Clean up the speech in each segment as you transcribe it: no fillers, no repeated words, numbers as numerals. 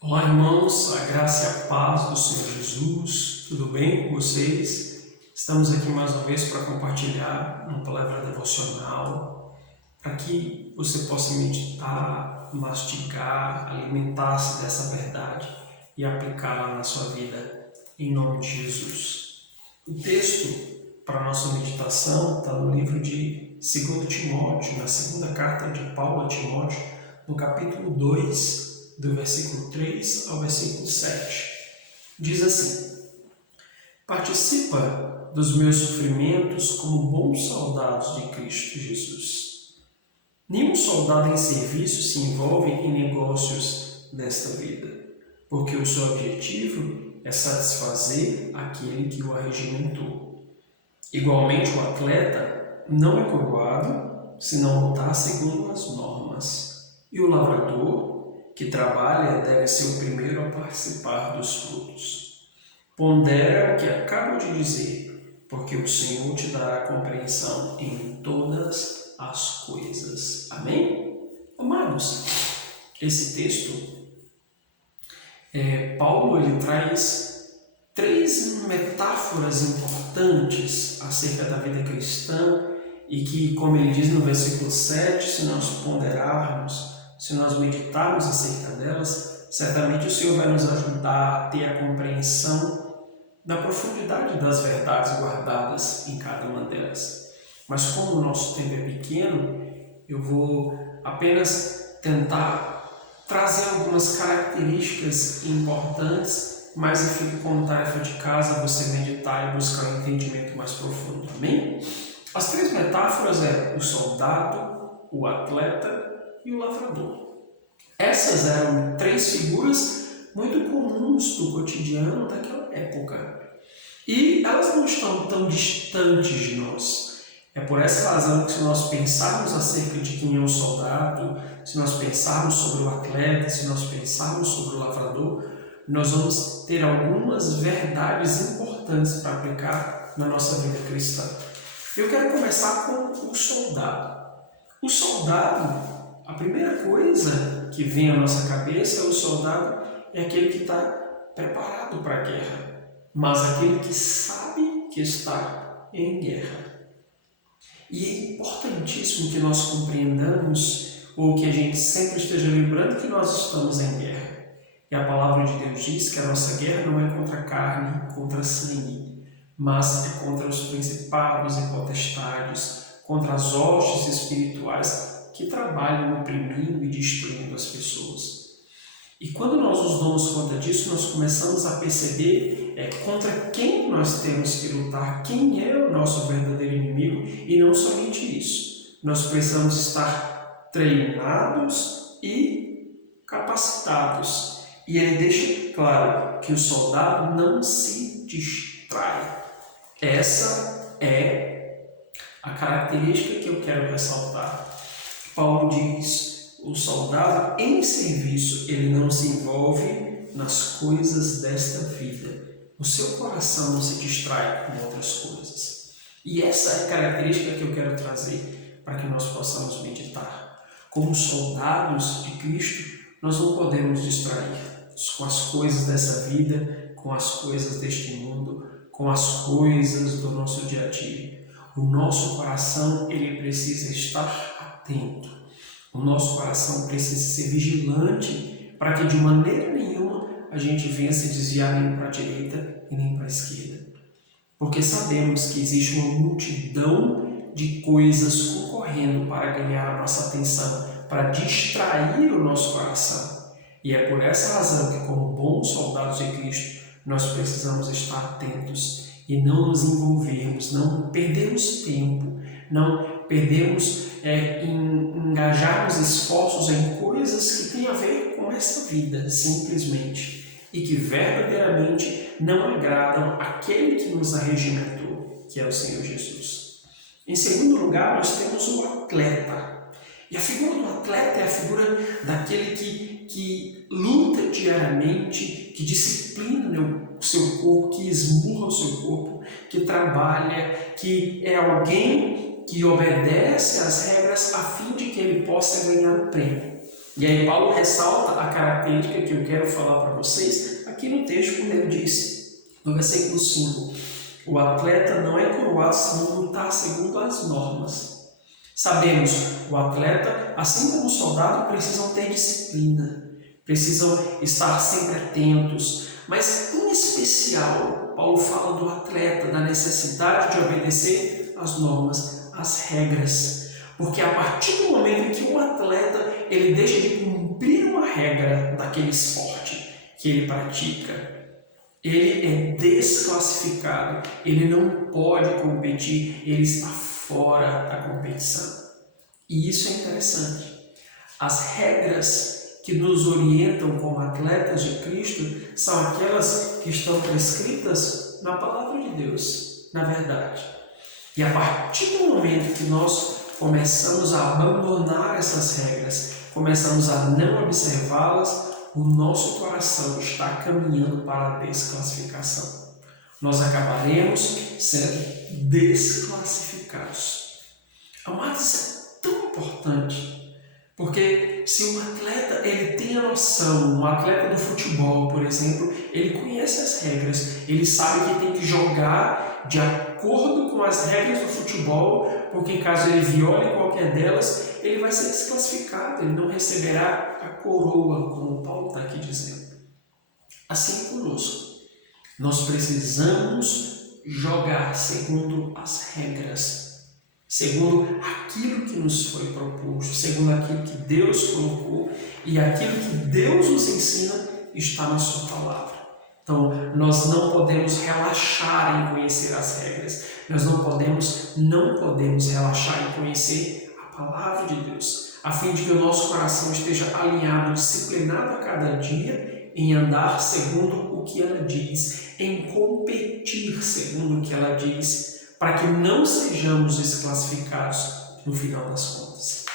Olá, irmãos, a graça e a paz do Senhor Jesus, tudo bem com vocês? Estamos aqui mais uma vez para compartilhar uma palavra devocional, para que você possa meditar, mastigar, alimentar-se dessa verdade e aplicá-la na sua vida, em nome de Jesus. O texto para a nossa meditação está no livro de 2 Timóteo, na segunda carta de Paulo a Timóteo, no capítulo 2, do versículo 3 ao versículo 7. Diz assim: participa dos meus sofrimentos como bons soldados de Cristo Jesus. Nenhum soldado em serviço se envolve em negócios desta vida, porque o seu objetivo é satisfazer aquele que o arregimentou. Igualmente, o atleta não é coroado se não lutar segundo as normas, e o lavrador que trabalha deve ser o primeiro a participar dos frutos. Pondera o que acabo de dizer, porque o Senhor te dará compreensão em todas as coisas. Amém? Amados, esse texto, Paulo ele traz três metáforas importantes acerca da vida cristã e que, como ele diz no versículo 7, se nós ponderarmos, se nós meditarmos acerca delas, certamente o Senhor vai nos ajudar a ter a compreensão da profundidade das verdades guardadas em cada uma delas. Mas como o nosso tempo é pequeno, eu vou apenas tentar trazer algumas características importantes, mas eu fico com tarefa de casa você meditar e buscar um entendimento mais profundo. Amém? As três metáforas é o soldado, o atleta e o lavrador. Essas eram três figuras muito comuns do cotidiano daquela época. E elas não estão tão distantes de nós. É por essa razão que, se nós pensarmos acerca de quem é o soldado, se nós pensarmos sobre o atleta, se nós pensarmos sobre o lavrador, nós vamos ter algumas verdades importantes para aplicar na nossa vida cristã. Eu quero começar com o soldado. O soldado, a primeira coisa que vem à nossa cabeça é o soldado é aquele que está preparado para a guerra, mas aquele que sabe que está em guerra. E é importantíssimo que nós compreendamos, ou que a gente sempre esteja lembrando que nós estamos em guerra. E a palavra de Deus diz que a nossa guerra não é contra a carne, contra sangue, mas é contra os principados e potestades, contra as hostes espirituais que trabalham oprimindo e destruindo as pessoas. E quando nós nos damos conta disso, nós começamos a perceber contra quem nós temos que lutar, quem é o nosso verdadeiro inimigo, e não somente isso. Nós precisamos estar treinados e capacitados. E ele deixa claro que o soldado não se distrai. Essa é a característica que eu quero ressaltar. Paulo diz: o soldado em serviço, ele não se envolve nas coisas desta vida. O seu coração não se distrai com outras coisas. E essa é a característica que eu quero trazer para que nós possamos meditar. Como soldados de Cristo, nós não podemos distrair com as coisas dessa vida, com as coisas deste mundo, com as coisas do nosso dia a dia. O nosso coração, ele precisa estar atento. O nosso coração precisa ser vigilante para que de maneira nenhuma a gente venha se desviar nem para a direita e nem para a esquerda. Porque sabemos que existe uma multidão de coisas concorrendo para ganhar a nossa atenção, para distrair o nosso coração. E é por essa razão que, como bons soldados de Cristo, nós precisamos estar atentos e não nos envolvermos, não perdermos tempo, não perdermos engajarmos esforços em coisas que têm a ver com essa vida, simplesmente, e que verdadeiramente não agradam aquele que nos arregimentou, que é o Senhor Jesus. Em segundo lugar, nós temos o atleta. E a figura do atleta é a figura daquele que luta diariamente, que disciplina o seu corpo, que esmurra o seu corpo, que trabalha, que é alguém que obedece às regras a fim de que ele possa ganhar o prêmio. E aí Paulo ressalta a característica que eu quero falar para vocês aqui no texto, quando ele diz, no versículo 5, o atleta não é coroado se não lutar segundo as normas. Sabemos, o atleta, assim como o soldado, precisam ter disciplina, precisam estar sempre atentos, mas em especial, Paulo fala do atleta, da necessidade de obedecer às normas, às regras, porque a partir do momento em que o atleta ele deixa de cumprir uma regra daquele esporte que ele pratica, ele é desclassificado, ele não pode competir, ele está fora da competição. E isso é interessante. As regras que nos orientam como atletas de Cristo são aquelas que estão prescritas na palavra de Deus, na verdade. E a partir do momento que nós começamos a abandonar essas regras, começamos a não observá-las, o nosso coração está caminhando para a desclassificação. Nós acabaremos sendo desclassificados. Amados, isso é tão importante, porque se um atleta ele tem a noção, um atleta do futebol, por exemplo, ele conhece as regras, ele sabe que tem que jogar de acordo com as regras do futebol, porque caso ele viole qualquer delas, ele vai ser desclassificado, ele não receberá a coroa, como Paulo está aqui dizendo. Assim conosco, nós precisamos jogar segundo as regras, segundo aquilo que nos foi proposto, segundo aquilo que Deus colocou e aquilo que Deus nos ensina está na sua palavra. Então, nós não podemos relaxar em conhecer as regras, nós não podemos relaxar em conhecer a palavra de Deus, a fim de que o nosso coração esteja alinhado, disciplinado a cada dia em andar segundo o que ela diz, em competir segundo o que ela diz, para que não sejamos desclassificados no final das contas.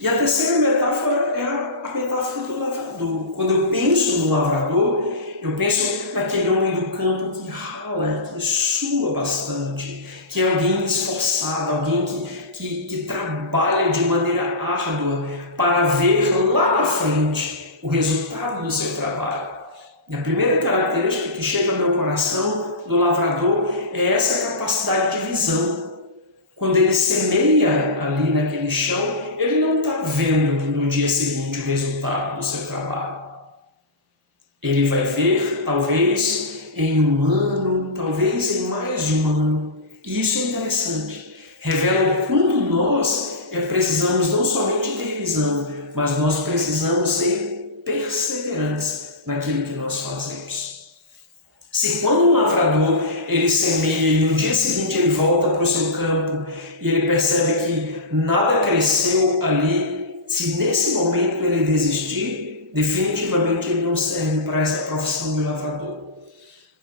E a terceira metáfora é a metáfora do lavrador. Quando eu penso no lavrador, eu penso naquele homem do campo que rala, que sua bastante, que é alguém esforçado, alguém que trabalha de maneira árdua para ver lá na frente o resultado do seu trabalho. E a primeira característica que chega ao meu coração do lavrador é essa capacidade de visão. Quando ele semeia ali naquele chão, ele não está vendo no dia seguinte o resultado do seu trabalho. Ele vai ver, talvez, em um ano, talvez em mais de um ano. E isso é interessante. Revela o quanto nós precisamos não somente ter visão, mas nós precisamos ser perseverantes naquilo que nós fazemos. Se quando um lavrador ele semeia e no dia seguinte ele volta para o seu campo e ele percebe que nada cresceu ali, se nesse momento ele desistir, definitivamente ele não serve para essa profissão de lavrador.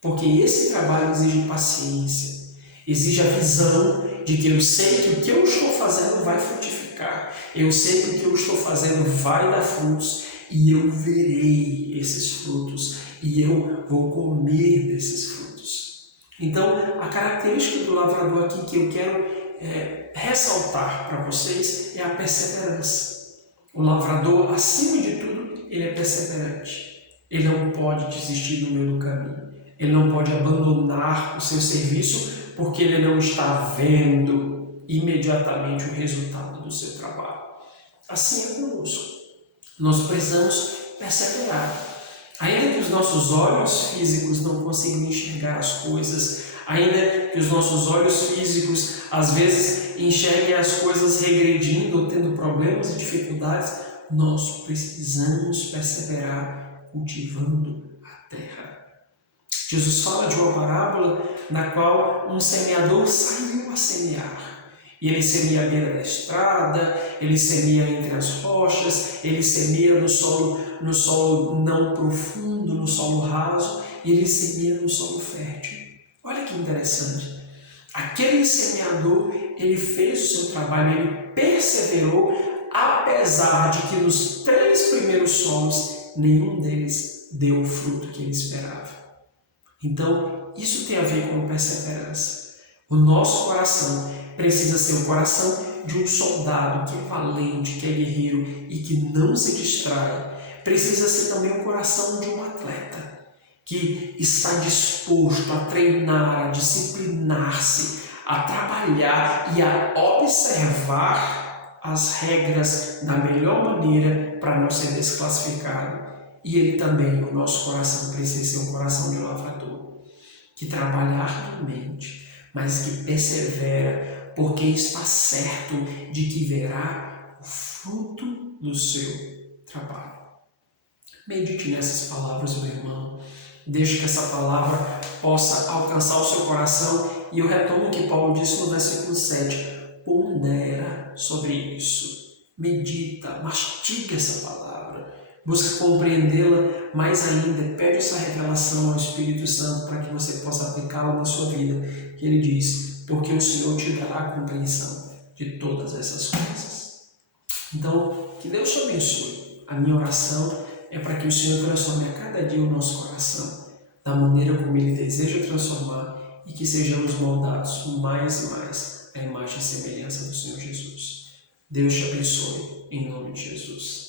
Porque esse trabalho exige paciência, exige a visão de que eu sei que o que eu estou fazendo vai frutificar, eu sei que o que eu estou fazendo vai dar frutos e eu verei esses frutos e eu vou comer desses frutos. Então, a característica do lavrador aqui que eu quero ressaltar para vocês é a perseverança. O lavrador, acima de tudo, ele é perseverante. Ele não pode desistir no meio do caminho. Ele não pode abandonar o seu serviço porque ele não está vendo imediatamente o resultado do seu trabalho. Assim é conosco. Nós precisamos perseverar. Ainda que os nossos olhos físicos não consigam enxergar as coisas, ainda que os nossos olhos físicos às vezes enxerguem as coisas regredindo ou tendo problemas e dificuldades, nós precisamos perseverar cultivando a terra. Jesus fala de uma parábola na qual um semeador saiu a semear. E ele semeia à beira da estrada, ele semeia entre as rochas, ele semeia no solo não profundo, no solo raso, e ele semeia no solo fértil. Olha que interessante. Aquele semeador, ele fez o seu trabalho, ele perseverou, apesar de que nos 3 primeiros solos, nenhum deles deu o fruto que ele esperava. Então, isso tem a ver com perseverança. O nosso coração precisa ser um coração de um soldado que é valente, que é guerreiro e que não se distrai, precisa ser também o coração de um atleta que está disposto a treinar, a disciplinar-se, a trabalhar e a observar as regras da melhor maneira para não ser desclassificado. E ele também, o nosso coração, precisa ser um coração de lavrador, que trabalha arduamente, mas que persevera, porque está certo de que verá o fruto do seu trabalho. Medite nessas palavras, meu irmão. Deixe que essa palavra possa alcançar o seu coração. E eu retomo o que Paulo disse no versículo 7. Pondera sobre isso. Medita, mastiga essa palavra. Busca compreendê-la mais ainda. Pede essa revelação ao Espírito Santo para que você possa aplicá-la na sua vida. Que ele diz, porque o Senhor te dará a compreensão de todas essas coisas. Então, que Deus te abençoe. A minha oração é para que o Senhor transforme a cada dia o nosso coração da maneira como Ele deseja transformar e que sejamos moldados mais e mais à imagem e semelhança do Senhor Jesus. Deus te abençoe, em nome de Jesus.